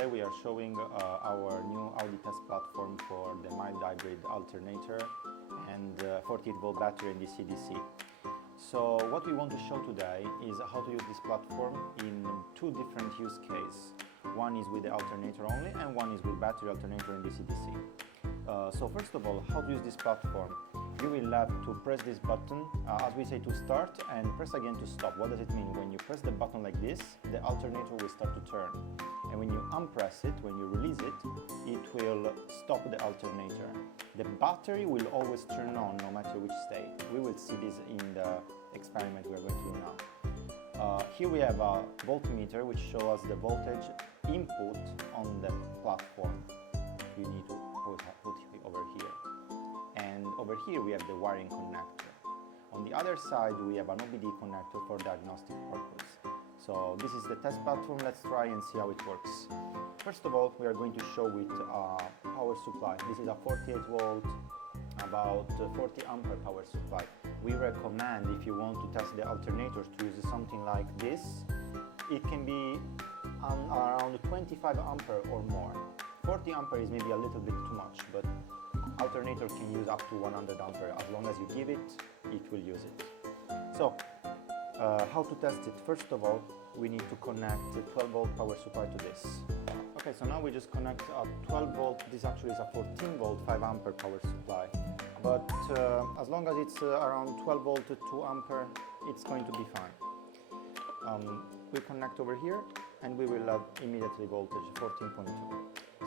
Today we are showing our new Audi test platform for the mild hybrid alternator and 48 volt battery and DCDC. So what we want to show today is how to use this platform in two different use cases. One is with the alternator only and one is with battery alternator and DCDC. So first of all, how to use this platform? You will have to press this button, as we say, to start, and press again to stop. What does it mean? When you press the button like this, the alternator will start to turn. And when you unpress it, when you release it, it will stop the alternator. The battery will always turn on no matter which state. We will see this in the experiment we are going to do now. Here we have a voltmeter which shows us the voltage input on the platform. You need to put it over here. And over here we have the wiring connector. On the other side we have an OBD connector for diagnostic purpose. So this is the test platform. Let's try and see how it works. First of all, we are going to show with power supply. This is a 48 volt, about 40 ampere power supply. We recommend, if you want to test the alternators, to use something like this. It can be around 25 ampere or more. 40 ampere is maybe a little bit too much, but alternator can use up to 100 ampere. As long as you give it, it will use it. So, how to test it? First of all, we need to connect a 12 volt power supply to this. Okay, so now we just connect a 12 volt. This actually is a 14 volt 5 ampere power supply. But as long as it's around 12 volt to 2 ampere, it's going to be fine. We connect over here and we will have immediately voltage 14.2.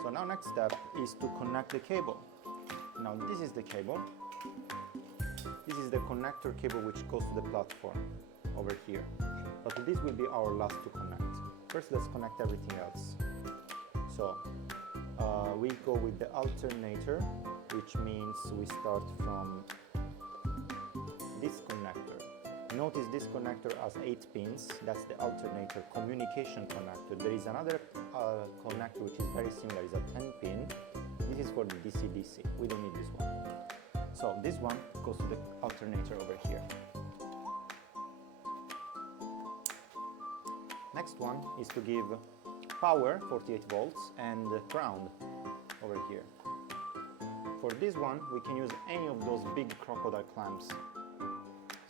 So now next step is to connect the cable. Now this is the cable. This is the connector cable which goes to the platform over here. But this will be our last to connect. First let's connect everything else. So we go with the alternator, which means we start from this connector. Notice this connector has 8 pins. That's the alternator communication connector. There is another connector which is very similar. It's a 10 pin. This is for the DCDC. We don't need this one. So this one goes to the alternator over here. Next one is to give power, 48 volts, and ground over here. For this one, we can use any of those big crocodile clamps.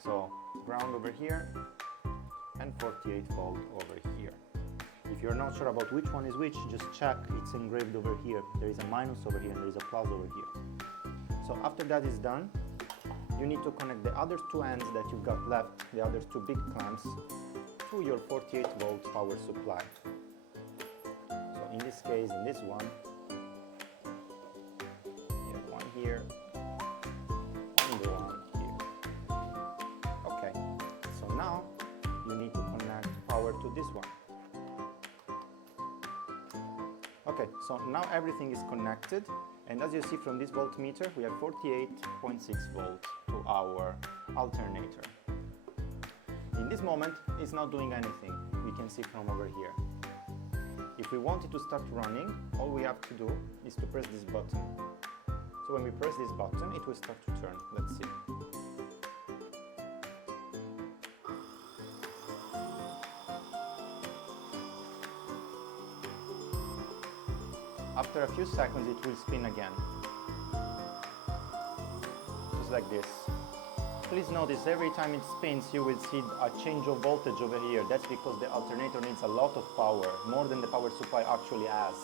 So ground over here and 48 volt over here. If you're not sure about which one is which, just check. It's engraved over here. There is a minus over here and there is a plus over here. So after that is done, you need to connect the other two ends that you've got left, the other two big clamps, to your 48 volt power supply. So in this case, in this one, you have one here and one here. Okay, so now you need to connect power to this one. Okay, so now everything is connected, and as you see from this voltmeter, we have 48.6 volt to our alternator. In this moment, it's not doing anything. We can see from over here. If we want it to start running, all we have to do is to press this button. So when we press this button, it will start to turn. Let's see. After a few seconds, it will spin again. Just like this. Please notice every time it spins, you will see a change of voltage over here. That's because the alternator needs a lot of power, more than the power supply actually has.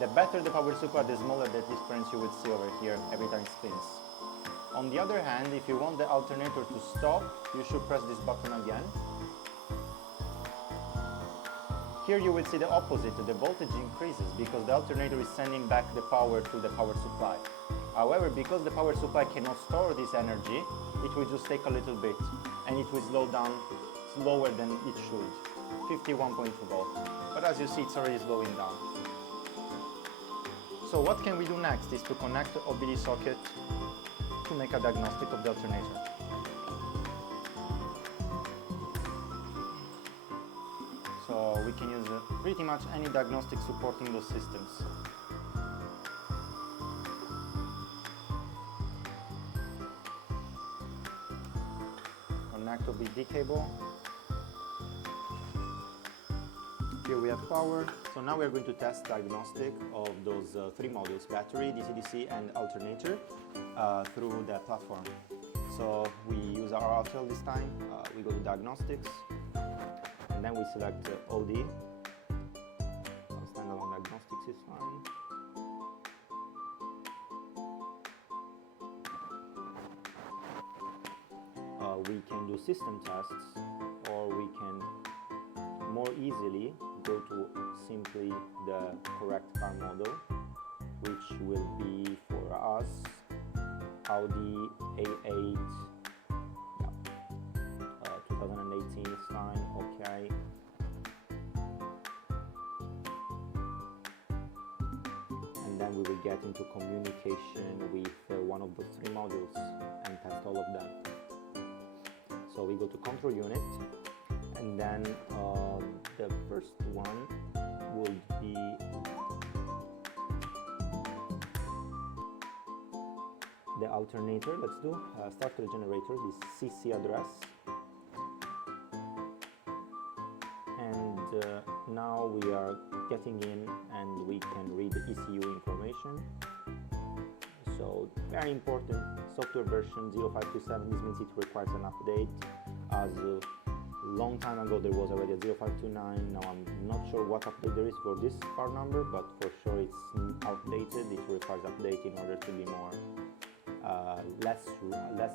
The better the power supply, the smaller the difference you will see over here every time it spins. On the other hand, if you want the alternator to stop, you should press this button again. Here you will see the opposite. The voltage increases because the alternator is sending back the power to the power supply. However, because the power supply cannot store this energy, it will just take a little bit and it will slow down slower than it should. 51.2 volts. But as you see, it's already slowing down. So what can we do next is to connect the OBD socket to make a diagnostic of the alternator. So we can use pretty much any diagnostic supporting those systems. Connect OBD cable. Here we have power. So now we are going to test diagnostic of those three modules: battery, DCDC, and alternator through the platform. So we use our Autel this time. We go to diagnostics, and then we select Audi. Standalone diagnostics is fine. We can do system tests, or we can more easily go to simply the correct car model, which will be for us Audi A8. Yeah. 2018 is fine. Okay. And then we will get into communication with one of those three modules and test all of them. So we go to control unit, and then the first one would be the alternator. Let's do starter generator, this CC address. And now we are getting in and we can read the ECU information. So very important, software version 0527, this means it requires an update. As a long time ago there was already a 0529, now I'm not sure what update there is for this part number, but for sure it's outdated. It requires update in order to be more less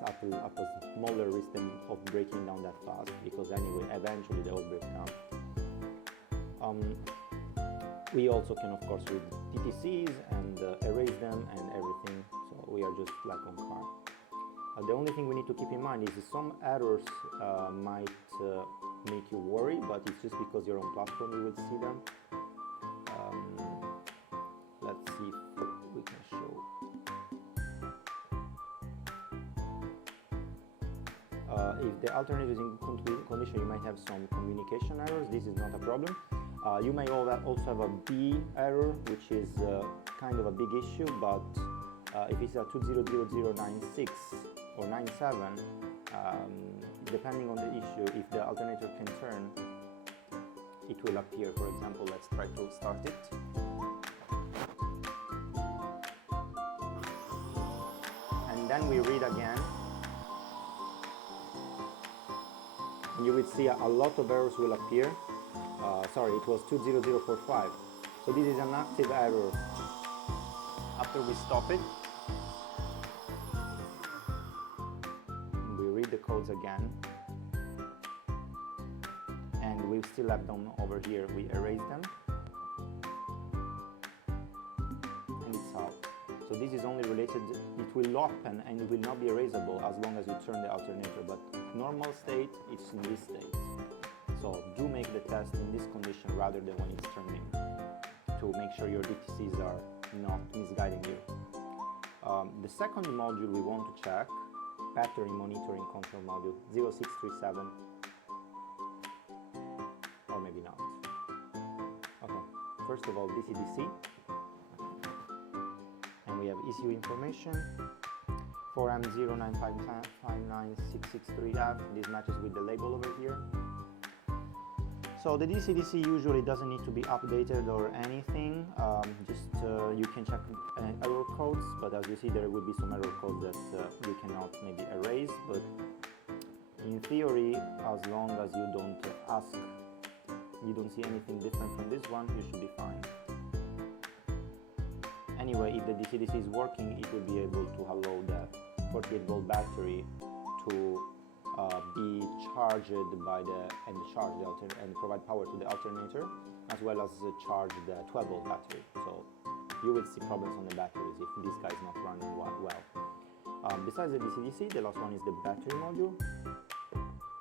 up a smaller risk of breaking down that fast, because anyway eventually they all break down. We also can of course read DTCs and erase them and everything, so we are just like on car. The only thing we need to keep in mind is some errors might make you worry, but it's just because you're on platform you will see them. Let's see if we can show. If the alternator is in condition, you might have some communication errors. This is not a problem. You may also have a B error, which is kind of a big issue, but if it's a 200096 or 97, depending on the issue, if the alternator can turn, it will appear. For example, let's try to start it. And then we read again. And you will see a lot of errors will appear. Sorry, it was 20045. So this is an active error. After we stop it, we read the codes again, and we still have them over here. We erase them, and it's out. So this is only related, it will open and it will not be erasable as long as you turn the alternator, but normal state, it's in this state. So do make the test in this condition rather than when it's turning, to make sure your DTCs are not misguiding you. The second module we want to check, battery monitoring control module 0637, or maybe not. Okay, first of all DCDC, and we have ECU information. 4M0959663F, this matches with the label over here. So the DCDC usually doesn't need to be updated or anything, you can check error codes, but as you see there will be some error codes that you cannot maybe erase, but in theory, as long as you don't see anything different from this one, you should be fine. Anyway, if the DCDC is working, it will be able to allow the 48-volt battery to be charged and provide power to the alternator, as well as charge the 12-volt battery. So you will see problems on the batteries if this guy is not running well. Besides the DCDC, the last one is the battery module.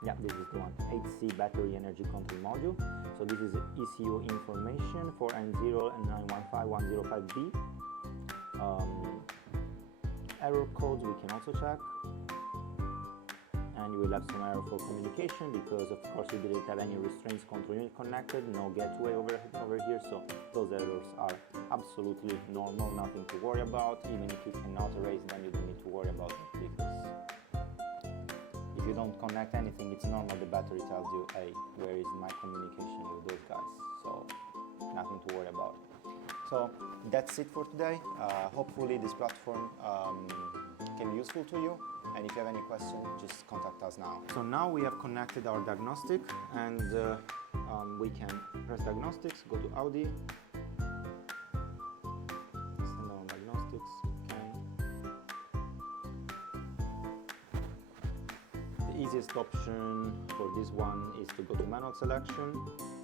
Yeah, this is the one, HC battery energy control module. So this is ECU information for N0 and 915105B. Error codes we can also check. And you will have some error for communication because of course you didn't have any restraints control unit connected, no gateway over here, so those errors are absolutely normal, nothing to worry about. Even if you cannot erase them, you don't need to worry about it, because if you you don't connect anything, it's normal, the battery tells you, hey, where is my communication with those guys? So nothing to worry about. So that's it for today. Hopefully this platform can be useful to you. And if you have any questions, just contact us now. So now we have connected our diagnostic, and we can press diagnostics, go to Audi, send on diagnostics, The easiest option for this one is to go to manual selection,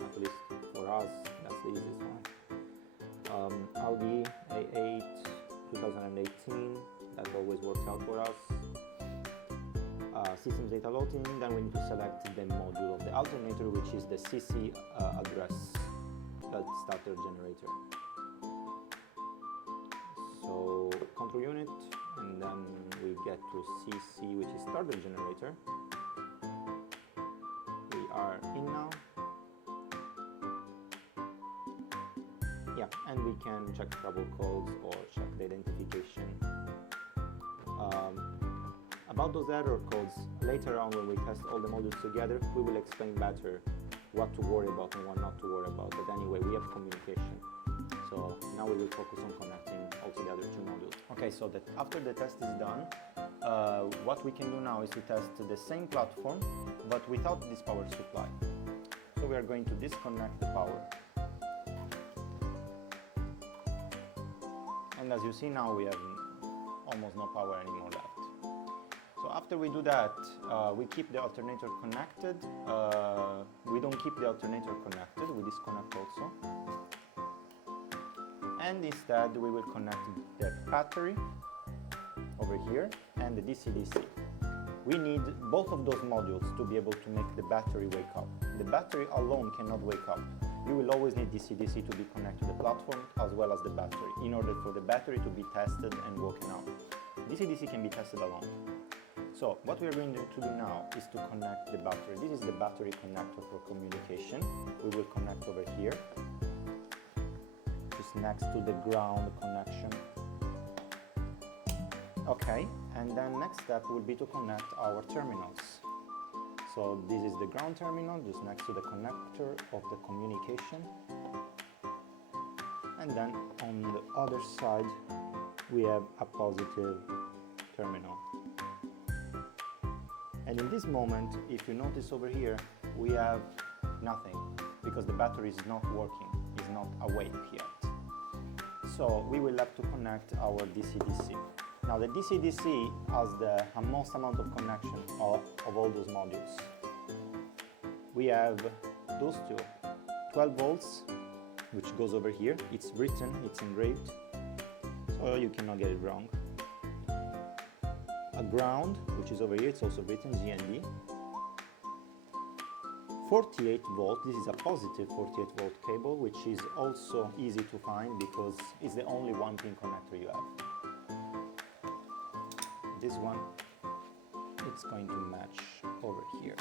at least for us, that's the easiest one. Audi A8 2018, that always works out for us. Systems data loading, then we need to select the module of the alternator, which is the CC address, that starter generator. So control unit, and then we get to CC, which is starter generator. We are in now. Yeah, and we can check trouble codes or check the identification. About those error codes, later on when we test all the modules together, we will explain better what to worry about and what not to worry about. But anyway, we have communication. So now we will focus on connecting also the other two modules. Okay, so that after the test is done, what we can do now is to test the same platform, but without this power supply. So we are going to disconnect the power. And as you see now, we have almost no power anymore left. So after we do that, we keep the alternator connected. We don't keep the alternator connected, we disconnect also. And instead we will connect the battery over here and the DCDC. We need both of those modules to be able to make the battery wake up. The battery alone cannot wake up. You will always need DCDC to be connected to the platform as well as the battery in order for the battery to be tested and woken up. DCDC can be tested alone. So what we are going to do now is to connect the battery. This is the battery connector for communication. We will connect over here, just next to the ground connection. Okay, and then next step will be to connect our terminals. So this is the ground terminal, just next to the connector of the communication. And then on the other side, we have a positive terminal. And in this moment, if you notice over here, we have nothing because the battery is not working, is not awake yet. So we will have to connect our DCDC. Now the DCDC has the most amount of connection of all those modules. We have those two, 12 volts, which goes over here. It's written, it's engraved, so you cannot get it wrong. A ground, which is over here, it's also written GND. 48 volt, this is a positive 48 volt cable, which is also easy to find because it's the only one pin connector you have. This one, it's going to match over here.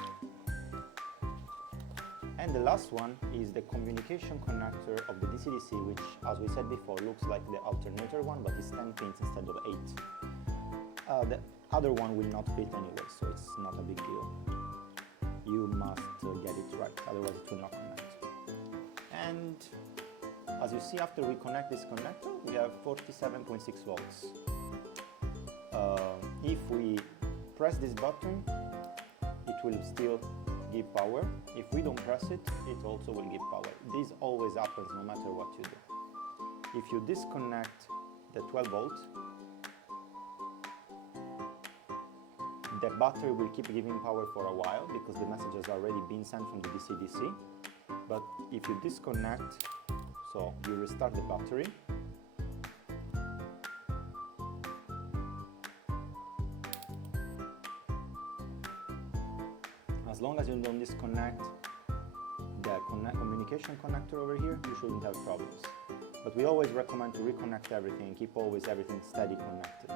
And the last one is the communication connector of the DCDC, which, as we said before, looks like the alternator one, but it's 10 pins instead of 8. The other one will not fit anyway, so it's not a big deal. You must get it right, otherwise it will not connect. And as you see, after we connect this connector, we have 47.6 volts. If we press this button, it will still give power. If we don't press it, it also will give power. This always happens no matter what you do. If you disconnect the 12 volts, the battery will keep giving power for a while because the message has already been sent from the DCDC. But if you disconnect, so you restart the battery, as long as you don't disconnect the communication connector over here, you shouldn't have problems. But we always recommend to reconnect everything and keep always everything steady connected.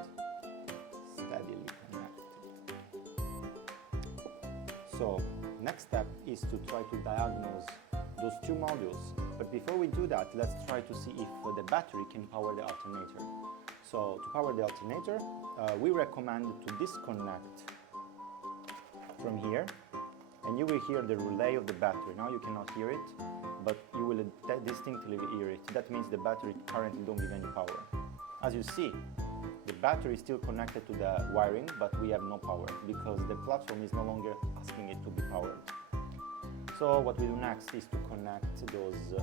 Steadily connected. So, next step is to try to diagnose those two modules. But before we do that, let's try to see if the battery can power the alternator. So, to power the alternator, we recommend to disconnect from here, and you will hear the relay of the battery. Now you cannot hear it, but you will distinctly hear it. That means the battery currently don't give any power. As you see, the battery is still connected to the wiring, but we have no power because the platform is no longer asking it to be powered. So what we do next is to connect those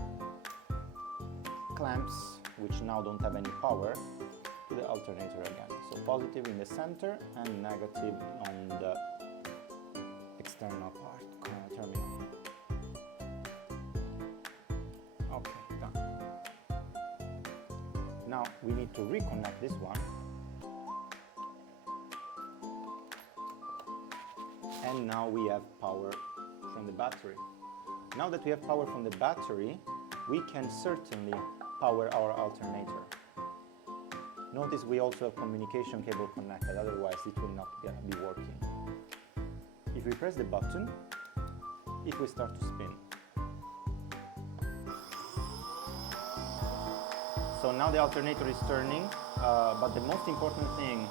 clamps, which now don't have any power, to the alternator again. So positive in the center and negative on the external part, terminal. Okay, done. Now we need to reconnect this one. And now we have power from the battery. Now that we have power from the battery, we can certainly power our alternator. Notice we also have communication cable connected, otherwise it will not be working. If we press the button, it will start to spin. So now the alternator is turning, but the most important thing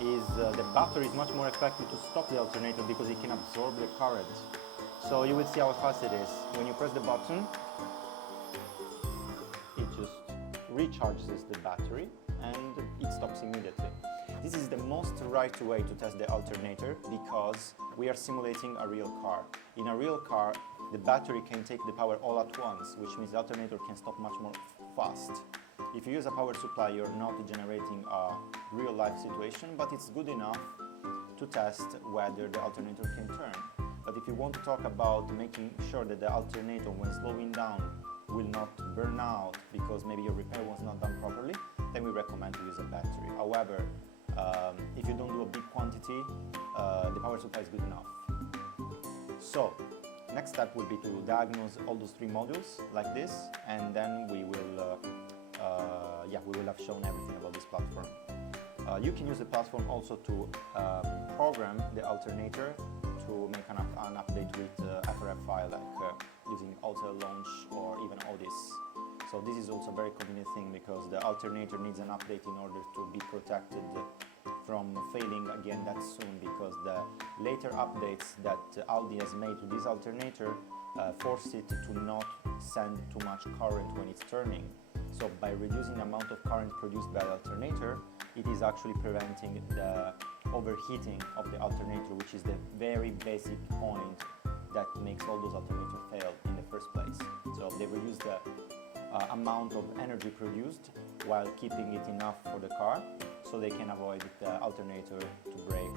is the battery is much more effective to stop the alternator because it can absorb the current. So you will see how fast it is. When you press the button, it just recharges the battery and it stops immediately. This is the most right way to test the alternator because we are simulating a real car. In a real car, the battery can take the power all at once, which means the alternator can stop much more fast. If you use a power supply, you're not generating a real-life situation, but it's good enough to test whether the alternator can turn. But if you want to talk about making sure that the alternator, when slowing down, will not burn out because maybe your repair was not done properly, then we recommend to use a battery. However, if you don't do a big quantity, the power supply is good enough. So, next step will be to diagnose all those three modules like this, and then we will have shown everything about this platform. You can use the platform also to program the alternator to make an update with FRF file, like using Auto Launch or even Audis. So this is also a very convenient thing because the alternator needs an update in order to be protected from failing again that soon, because the later updates that Audi has made to this alternator force it to not send too much current when it's turning. So by reducing the amount of current produced by the alternator, it is actually preventing the overheating of the alternator, which is the very basic point that makes all those alternators fail in the first place. So they reduce the amount of energy produced while keeping it enough for the car, so they can avoid the alternator to break